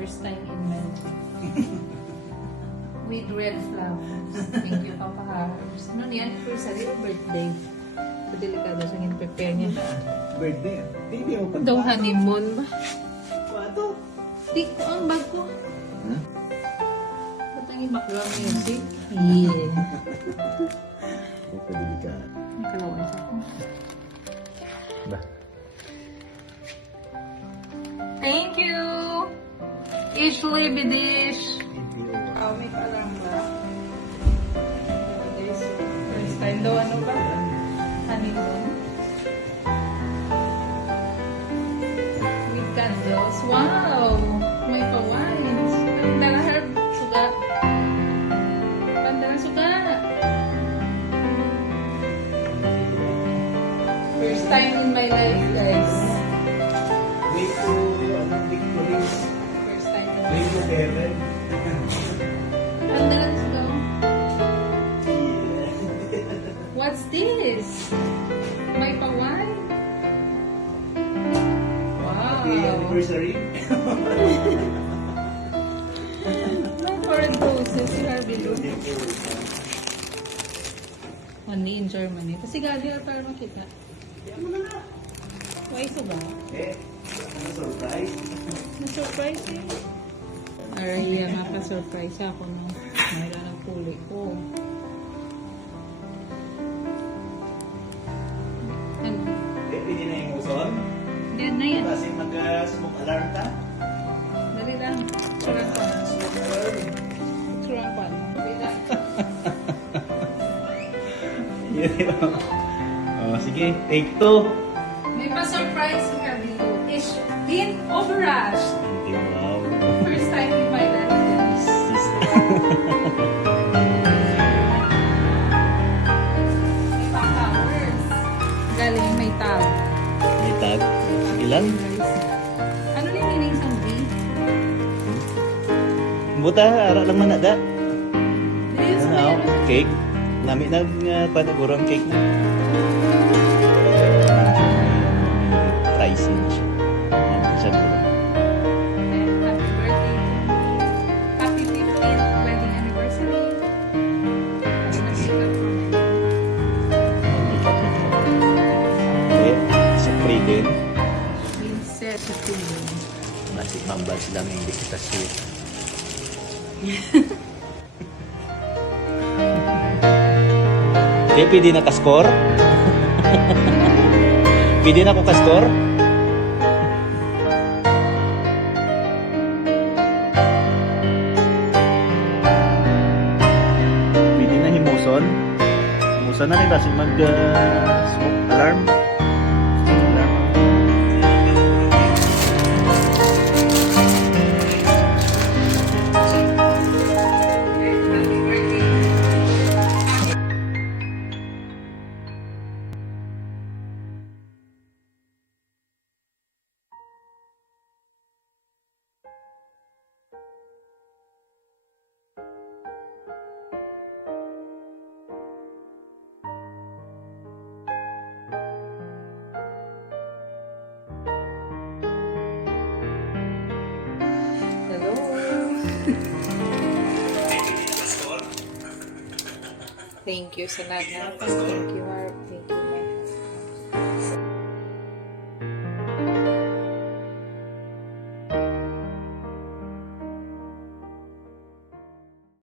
First time in my life. With red flowers. Thank you, Papa Harps. Ano ni anniversary o birthday? Delikado sa prepare niya. Birthday. Hindi mo pa. Daw honeymoon ba? Pato. Di ko ang bag ko. Ba't ang background music? Yeah. Ito delikado. Nakalawan sa ako. Ba? Thank you! Usually be dish. Thank you. May kalamba. First time daw ano ba? Honeymoon. With candles. Wow! May pa-wines. Pandalahar suga. Pandalahar suga. First time in my life, guys. Wait to, anong victories? First time in my Wait to life. heaven. Pandalahar suga. Yeah. What's this? May pa-wine? Wow! Happy anniversary. May foreign roses si Harvey Lou. Only in Germany. Kasi gabi para makita. Why so ba? Eh, ano surprise? Na-surprise eh. Araya nga pa-surprise ako nung mayroon ng puli ko. Ano? Eh, pwede na yung uson? Yan na yan. Kasi mag-smoke alarm ka? Dali lang. Surang pa. Smoke alarm. Surang pa. Dali lang. Oh, sige, take two. May pa-surprise si Harvey Lou. Ich bin overrashed. Wow. First time in my life, guys. May pang-towers. Galing may tag. May tag. Ilan? Ano na yung meaning sa V? Buta, ara lang man na da. Yes, Ano, meron. cake. Nami nag panagurang cake na. Pricing siya. Yan, siya duro. Happy birthday. Happy 15th wedding anniversary. Happy na sikat for my Eh, sa free din. Princess sa Tuloy. Masih mambal sila ng imbisitasyon. Okay, pwede na ka-score? Pwede na ko ka-score? Pwede na himuson? Himuson na rin kasi mag-smoke alarm. Alarm. Hello. Thank you sa lahat. Thank you, Harvey.